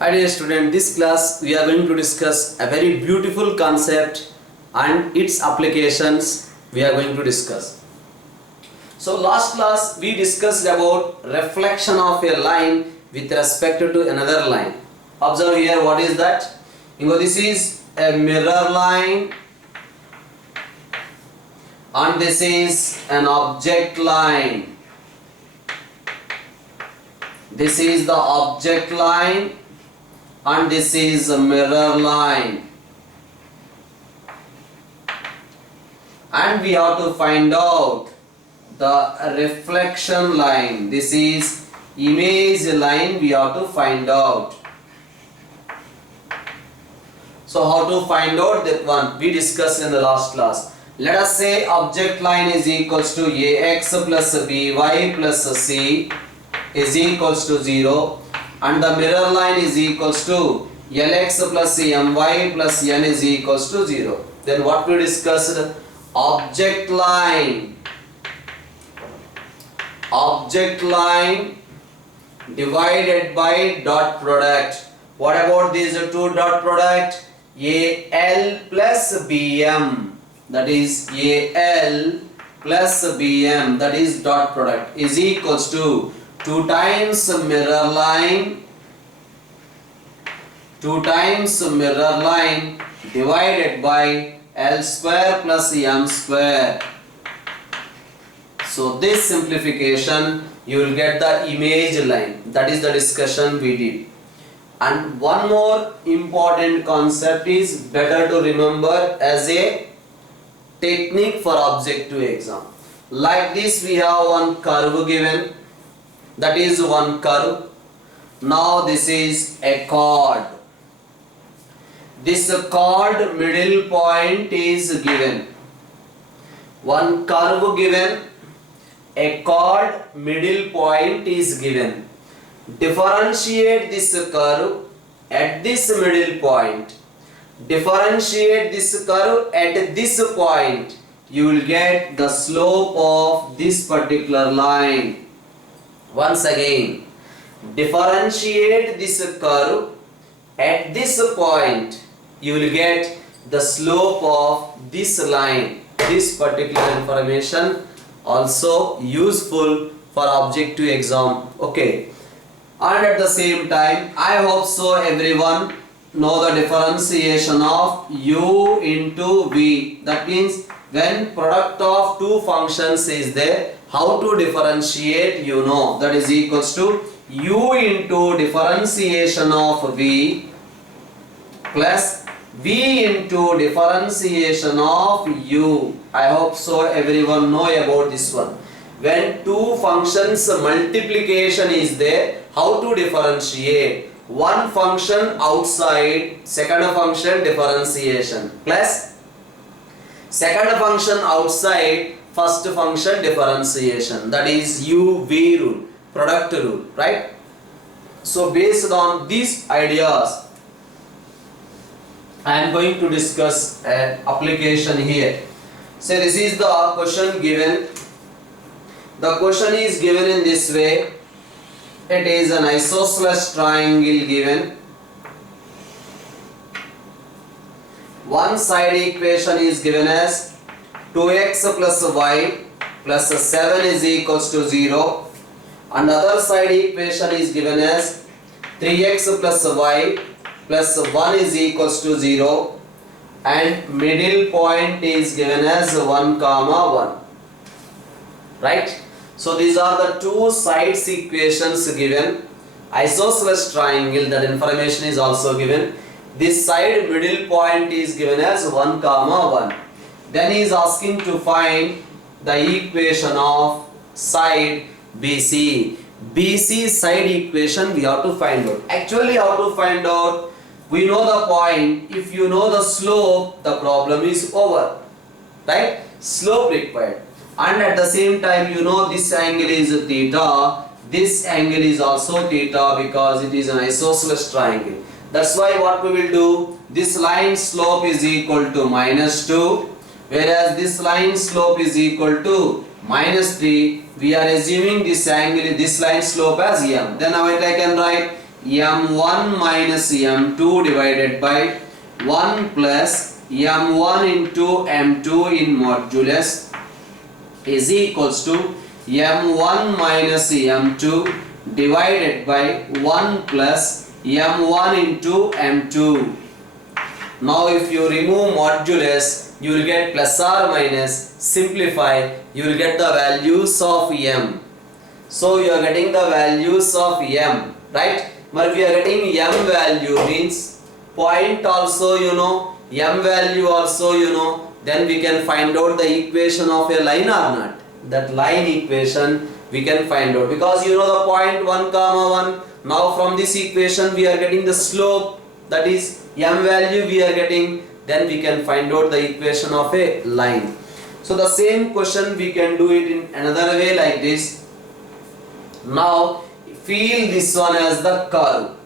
Hi dear student, this class we are going to discuss a very beautiful concept and its applications we are going to discuss. So last class we discussed about reflection of a line with respect to another line. Observe here, what is that? This is a mirror line and this is an object line. This is the object line and this is a mirror line, and we have to find out the reflection line. This is image line, we have to find out. So how to find out that one we discussed in the last class. Let us say object line is equals to ax plus by plus c is equals to 0, and the mirror line is equals to lx plus my plus n is equals to 0. Then what we discussed? Object line divided by dot product. What about these two dot product? Al plus bm, that is Al plus bm, that is dot product, is equals to 2 times mirror line divided by L square plus m square. So this simplification you will get the image line. That is the discussion we did. And one more important concept is better to remember as a technique for objective exam. Like this, we have one curve given, that is one curve. Now this is a chord. This chord middle point is given. One curve given, a chord middle point is given. Differentiate this curve at this middle point. Differentiate this curve at this point. You will get the slope of this particular line. Once again, differentiate this curve at this point. You will get the slope of this line. This particular information also useful for objective exam. Okay. And at the same time, I hope so everyone know the differentiation of u into v. That means when product of two functions is there, how to differentiate you know. That is equals to u into differentiation of v plus v into differentiation of u. I hope so everyone know about this one. When two functions multiplication is there, how to differentiate? One function outside, second function differentiation, plus second function outside, first function differentiation. That is u-v rule, product rule, right? So based on these ideas, I am going to discuss an application here. So this is the question given. The question is given in this way. It is an isosceles triangle given. One side equation is given as 2x plus y plus 7 is equals to 0, and other side equation is given as 3x plus y plus 1 is equals to 0, and middle point is given as 1 comma 1. Right? So these are the two sides equations given. Isosceles triangle, that information is also given. This side middle point is given as 1 comma 1. Then he is asking to find the equation of side BC. BC side equation we have to find out. Actually how to find out? We know the point. If you know the slope, the problem is over. Right? Slope required. And at the same time, you know this angle is theta, this angle is also theta because it is an isosceles triangle. That's why what we will do, this line slope is equal to -2, whereas this line slope is equal to -3. We are assuming this angle, this line slope as m. Then now I can write m1 minus m2 divided by 1 plus m1 into m2 in modulus is equals to m1 minus m2 divided by 1 plus m1 into m2. Now if you remove modulus, you will get plus or minus, simplify, you will get the values of m. So you are getting the values of m, right? But we are getting m value means point also you know, m value also you know, then we can find out the equation of a line or not. That line equation we can find out, because you know the point 1 comma 1. Now from this equation we are getting the slope, that is m value we are getting, then we can find out the equation of a line. So the same question we can do it in another way like this. Now feel this one as the curve.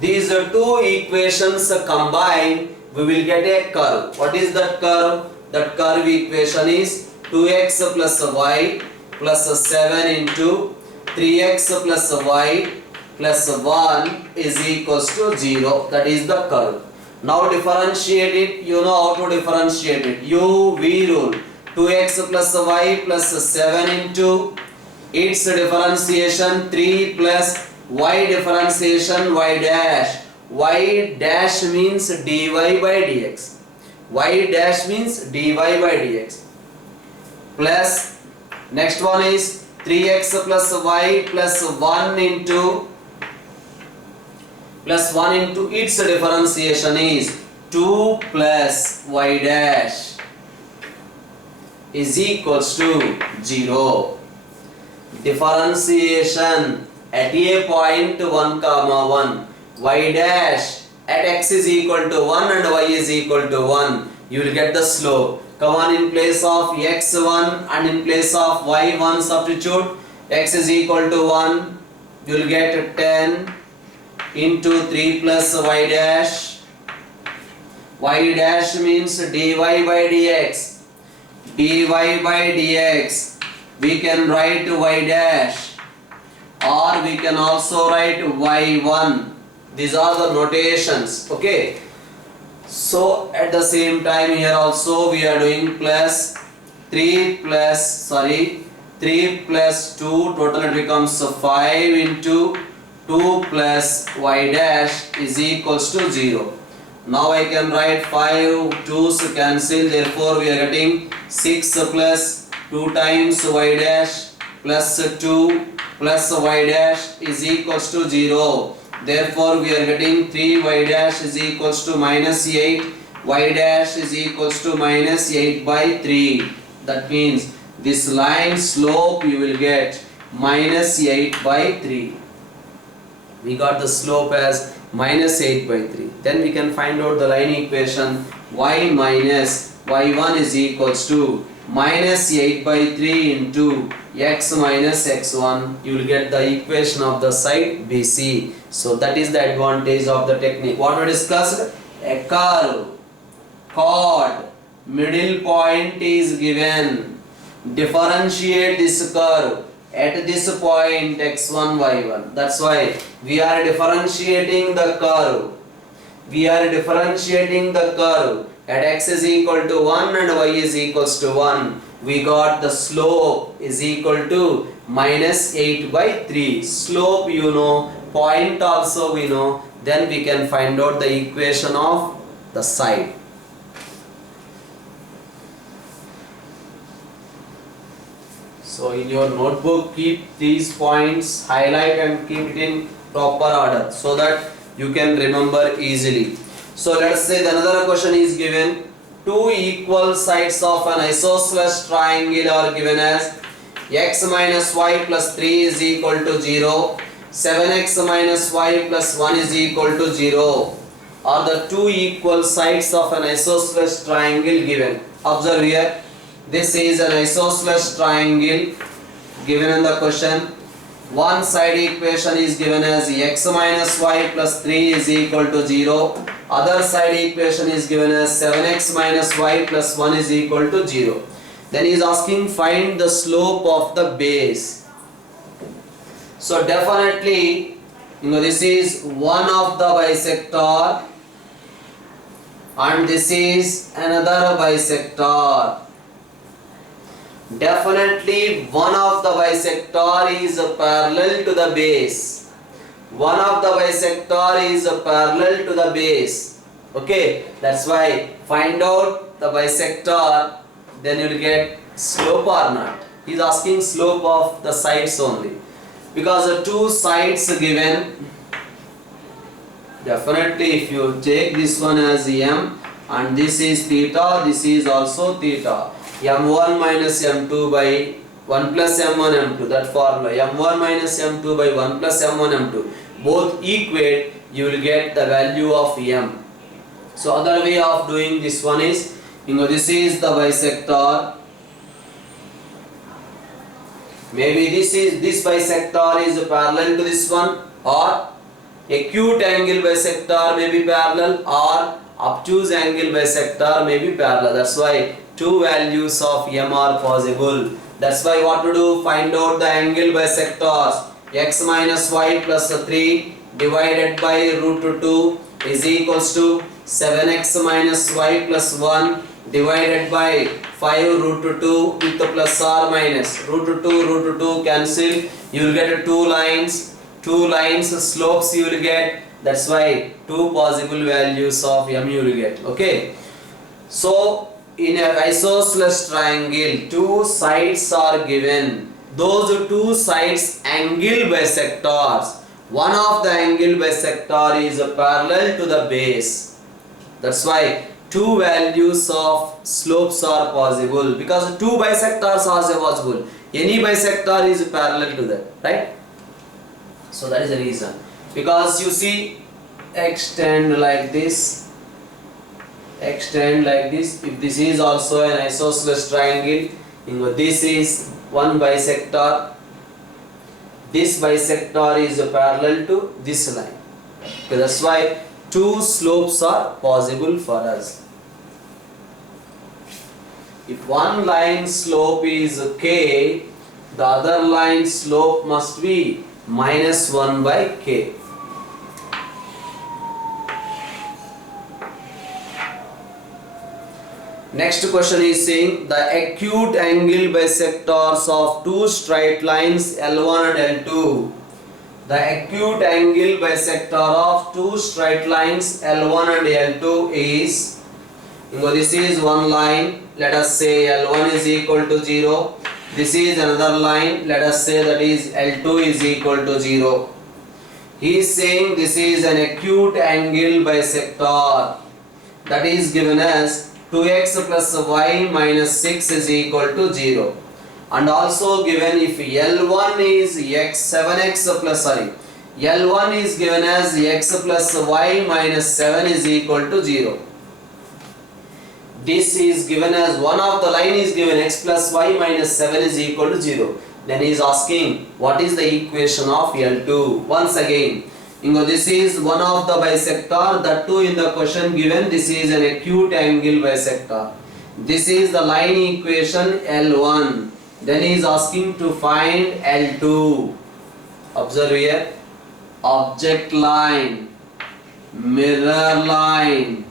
These two equations combined, we will get a curve. What is that curve? That curve equation is 2x plus y plus 7 into 3x plus y plus 1 is equals to 0. That is the curve. Now differentiate it. You know how to differentiate it. V rule. 2x plus y plus 7 into its differentiation 3 plus y differentiation y dash. Y dash means dy by dx. Y dash means dy by dx. Plus next one is 3x plus y plus 1 into its differentiation is 2 plus y dash is equals to 0. Differentiation at a point 1 comma 1, y dash at x is equal to 1 and y is equal to 1, you will get the slope. Come on, in place of x1 and in place of y1 substitute. X is equal to 1, you will get 10 into 3 plus y dash. Y dash means dy by dx. Dy by dx, we can write y dash, or we can also write y1. These are the notations, okay? So at the same time here also we are doing plus 3 plus 2, total it becomes 5 into 2 plus y dash is equals to 0. Now I can write 5 2's cancel, therefore we are getting 6 plus 2 times y dash plus 2 plus y dash is equals to 0. Therefore we are getting 3 y dash is equals to minus 8. Y dash is equals to minus 8 by 3. That means this line slope you will get minus 8 by 3. We got the slope as minus 8 by 3. Then we can find out the line equation. Y minus y1 is equals to minus 8 by 3 into x minus x1. You will get the equation of the side BC. So that is the advantage of the technique. What we discussed? A curve, chord, middle point is given. Differentiate this curve at this point x1 y1. That's why we are differentiating the curve. We are differentiating the curve at x is equal to 1 and y is equals to 1. We got the slope is equal to minus 8 by 3. Slope you know, point also we know. Then we can find out the equation of the side. So in your notebook keep these points, highlight and keep it in proper order so that you can remember easily. So let's say the another question is given. Two equal sides of an isosceles triangle are given as x minus y plus 3 is equal to 0, 7x minus y plus 1 is equal to 0 are the two equal sides of an isosceles triangle given. Observe here, this is an isosceles triangle given in the question. One side equation is given as x minus y plus 3 is equal to 0. Other side equation is given as 7x minus y plus 1 is equal to 0. Then he is asking find the slope of the base. So definitely This is one of the bisector and this is another bisector. Definitely one of the bisector is parallel to the base. One of the bisector is parallel to the base. Okay, that's why find out the bisector, then you will get slope or not. He is asking slope of the sides only. Because the two sides given, definitely if you take this one as m and this is theta, this is also theta. m1 minus m2 by 1 plus m1 m2, that formula m1 minus m2 by 1 plus m1 m2, both equate, you will get the value of m. So other way of doing this one is, this is the bisector, maybe this bisector is parallel to this one, or acute angle bisector may be parallel, or obtuse angle bisector may be parallel. That's why two values of m are possible. That's why what to do, find out the angle bisectors. X minus y plus 3 divided by root 2 is equals to 7x minus y plus 1 divided by 5 root 2 with the plus or minus. Root 2 cancel, you will get two lines slopes you will get. That's why two possible values of m you will get. Okay, so in an isosceles triangle, two sides are given. Those two sides angle bisectors. One of the angle bisector is parallel to the base. That's why two values of slopes are possible, because two bisectors are possible. Any bisector is parallel to that, right? So that is the reason. Because you see, extend like this. If this is also an isosceles triangle, this is one bisector. This bisector is parallel to this line. Okay, that's why two slopes are possible for us. If one line slope is k, the other line slope must be minus 1 by k. Next question is saying the acute angle bisectors of two straight lines L1 and L2. The acute angle bisector of two straight lines L1 and L2 is, this is one line, let us say L1 is equal to 0. This is another line, let us say that is L2 is equal to 0. He is saying this is an acute angle bisector, that is given as 2x plus y minus 6 is equal to 0. And also given if L1 is L1 is given as x plus y minus 7 is equal to 0. This is given as one of the line is given x plus y minus 7 is equal to 0. Then he is asking what is the equation of L2. Once again, this is one of the bisector, that too in the question given, this is an acute angle bisector. This is the line equation L1. Then he is asking to find L2. Observe here, object line, mirror line.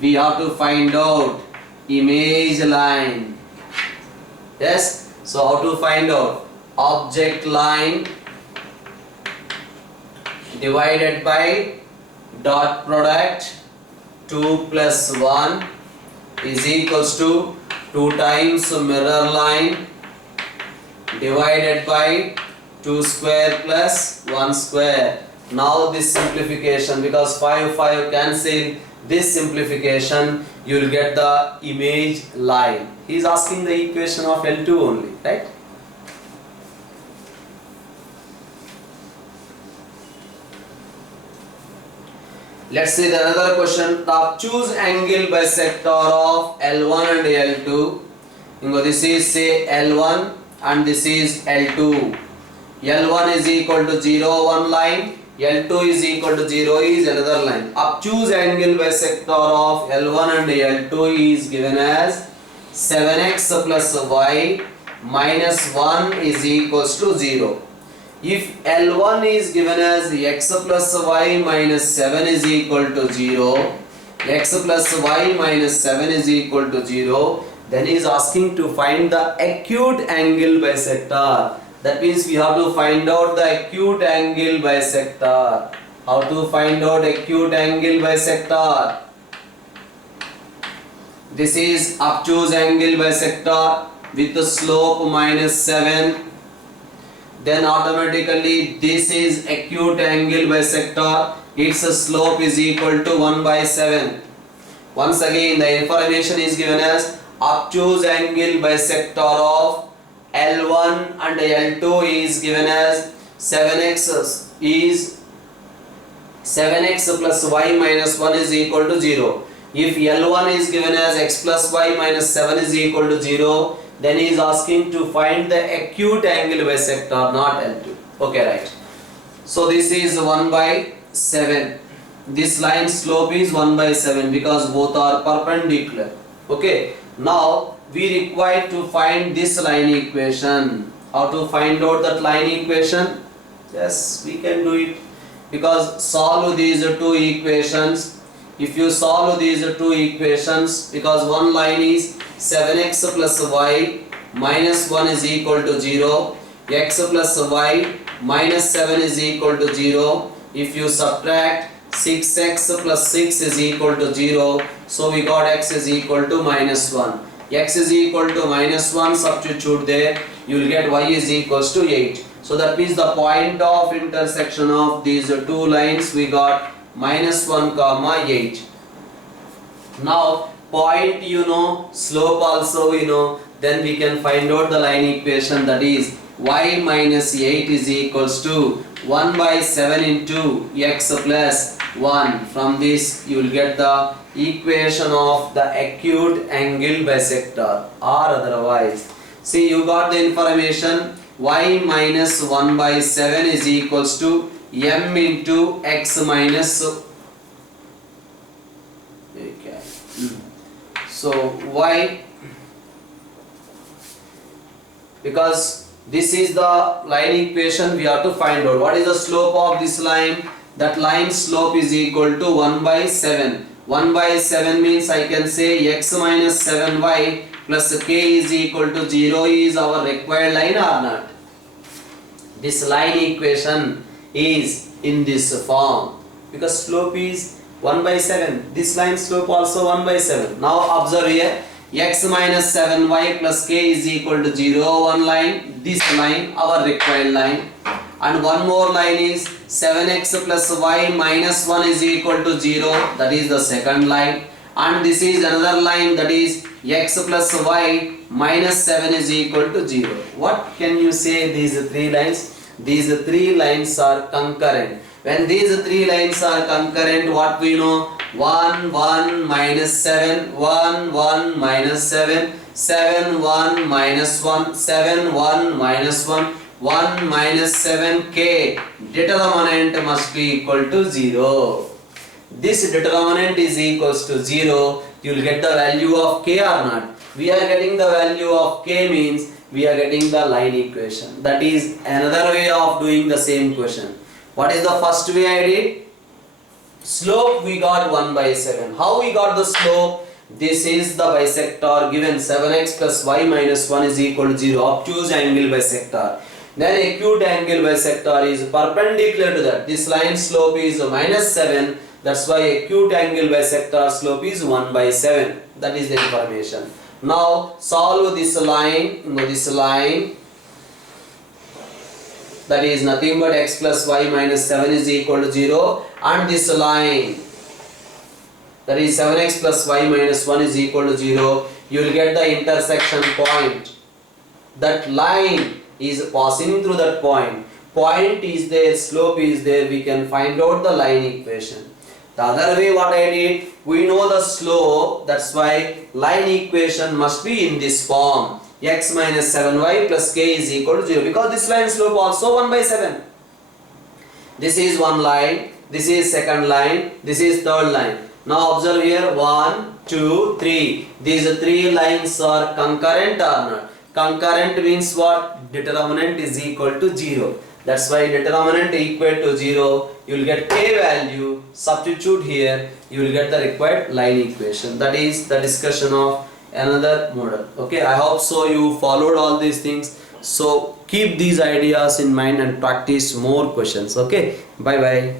We have to find out image line. Yes, so how to find out? Object line divided by dot product 2 plus 1 is equals to 2 times mirror line divided by 2 square plus 1 square. Now this simplification, because 5 cancel, this simplification you will get the image line. He is asking the equation of L2 only, right? Let's see the another question. The obtuse angle bisector of L1 and L2. This is say L1 and this is L2. L1 is equal to 0, one line. L2 is equal to 0 is another line. Obtuse angle bisector of L1 and L2 is given as 7x plus y minus 1 is equals to 0. If L1 is given as x plus y minus 7 is equal to 0, x plus y minus 7 is equal to 0, then he is asking to find the acute angle bisector. That means we have to find out the acute angle bisector. How to find out acute angle bisector? This is obtuse angle bisector with the slope minus 7. Then automatically this is acute angle bisector. Its slope is equal to 1 by 7. Once again the information is given as obtuse angle bisector of L1 and L2 is given as 7x plus y minus 1 is equal to 0. If L1 is given as x plus y minus 7 is equal to 0, then he is asking to find the acute angle bisector, not L2. Okay, right. So this is 1 by 7. This line slope is 1 by 7 because both are perpendicular. Okay. Now we require to find this line equation. How to find out that line equation? Yes, we can do it. Because solve these two equations. If you solve these two equations, because one line is 7x plus y minus 1 is equal to 0, x plus y minus 7 is equal to 0. If you subtract 6x plus 6 is equal to 0, so we got x is equal to minus 1. X is equal to minus 1, substitute there, you will get y is equals to 8. So that means the point of intersection of these two lines we got minus 1 comma 8. Now point you know, slope also we know, then we can find out the line equation, that is y minus 8 is equals to 1 by 7 into x plus 1. From this you will get the equation of the acute angle bisector, or otherwise, see you got the information y minus 1 by 7 is equals to m into x minus, okay. So y, because this is the line equation, we have to find out what is the slope of this line. That line slope is equal to 1 by 7. 1 by 7 means I can say x minus 7y plus k is equal to 0 is our required line or not. This line equation is in this form because slope is 1 by 7. This line slope also 1 by 7. Now observe here, x minus 7y plus k is equal to 0, one line, this line our required line, and one more line is 7x plus y minus 1 is equal to 0, that is the second line, and this is another line, that is x plus y minus 7 is equal to 0. What can you say these three lines? These three lines are concurrent. When these three lines are concurrent, what we know? 1 1 minus 7, 1 1 minus 7, 7 1 minus 1, 7 1 minus 1, 1 minus 7 k. Determinant must be equal to 0. This determinant is equals to 0. You will get the value of k or not? We are getting the value of k means we are getting the line equation. That is another way of doing the same question. What is the first way I did? Slope we got 1 by 7. How we got the slope? This is the bisector given 7x plus y minus 1 is equal to 0. Obtuse angle bisector. Then acute angle bisector is perpendicular to that. This line slope is minus 7. That's why acute angle bisector slope is 1 by 7. That is the information. Now solve this line. That is nothing but x plus y minus 7 is equal to 0, and this line, that is 7x plus y minus 1 is equal to 0. You will get the intersection point. That line is passing through that point. Point is there, slope is there, we can find out the line equation. The other way what I did, we know the slope, that's why line equation must be in this form. X minus 7y plus k is equal to 0, because this line slope also 1 by 7. This is one line, this is second line, this is third line. Now observe here, 1, 2, 3. These three lines are concurrent or not? Concurrent means what? Determinant is equal to 0. That's why determinant equal to 0. You will get k value. Substitute here. You will get the required line equation. That is the discussion of another model. Okay, I hope so you followed all these things. So keep these ideas in mind and practice more questions. Okay, bye bye.